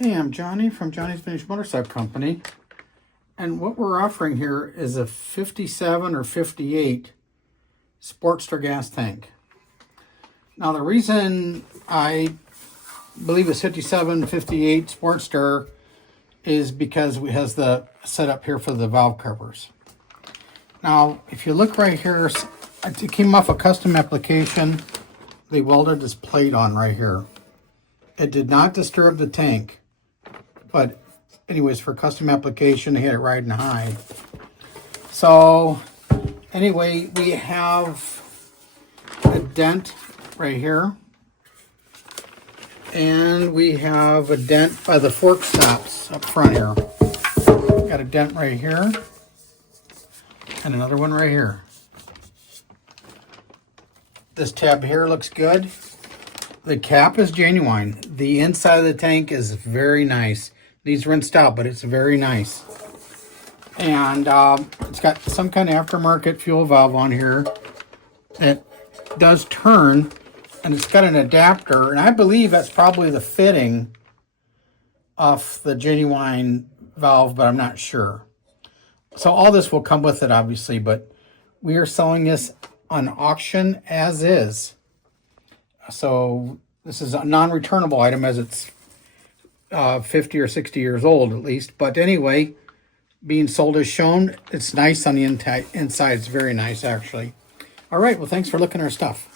Hey, I'm Johnny from Johnny's Vintage Motorcycle Company, and what we're offering here is a 57 or 58 Sportster gas tank. Now, the reason I believe it's 57, 58 Sportster is because it has the setup here for the valve covers. Now, if you look right here, it came off a custom application. They welded this plate on right here. It did not disturb the tank. But anyways, for custom application, they had it riding high. So anyway, we have a dent right here. And we have a dent by the fork stops up front here. Got a dent right here. And another one right here. This tab here looks good. The cap is genuine. The inside of the tank is very nice. Needs rinsed out, but it's very nice. And it's got some kind of aftermarket fuel valve on here. It does turn, and it's got an adapter, and I believe that's probably the fitting of the genuine valve, but I'm not sure. So all this will come with it, obviously, but we are selling this on auction as is. So this is a non-returnable item, as it's 50 or 60 years old at least. But anyway, being sold as shown, it's nice on the inside. It's very nice, actually. All right, well, thanks for looking at our stuff.